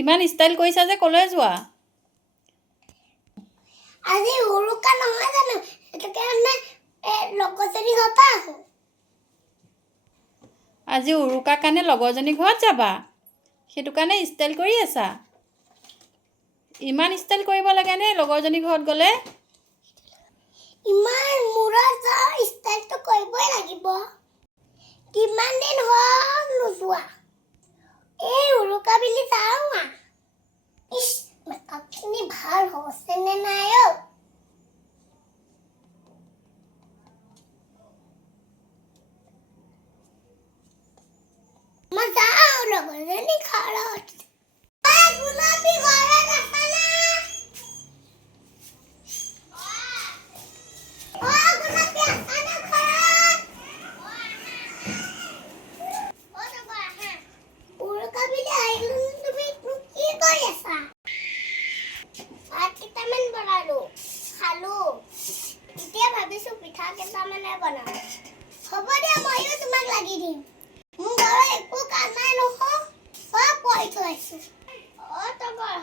ইমান ষ্টাইল কৰিছা যে কলৈ যোৱা? আজি উৰুকা নহয় জানো, সেইটো কাৰণে লগৰজনী ঘৰৰ পৰা আহোঁ। আজি উৰুকাৰ কাৰণে লগৰজনী ঘৰত যাবা, সেইটো কাৰণে ষ্টাইল কৰি আছা? ইমান ষ্টাইল কৰিব লাগেনে লগৰজনী ঘৰত গ'লে? ইমান মূৰত ষ্টাইলটো কৰিবই লাগিব। কিমান দিন হ'ল নোযোৱা, এই উৰুকা বুলি যাওঁ। ইছ, মেকআপখিনি ভাল হৈছেনে নাই অ'? মই যাওঁ লগৰজনী ঘৰত। গোলাপী ঘৰত আছানে? গোলাপী আছানে ঘৰত? উৰুকা বুলি আহিলো, তুমি কি কৰি আছা? ভাত কেইটামান বনালো, খালো। এতিয়া ভাবিছো পিঠা কেইটামানে বনাম। হ'ব দিয়া, ময়ো তোমাক লাগি দিম। মোৰ ঘৰত একো কাম নাই নহয়, চব কৰি থৈছো।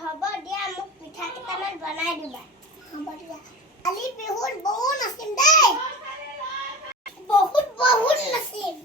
হ'ব দিয়া, মোক পিঠা কেইটামান বনাই দিবা। হ'ব দিয়া। কালি বিহুত বহুত নাচিম দেই, বহুত নাচিম।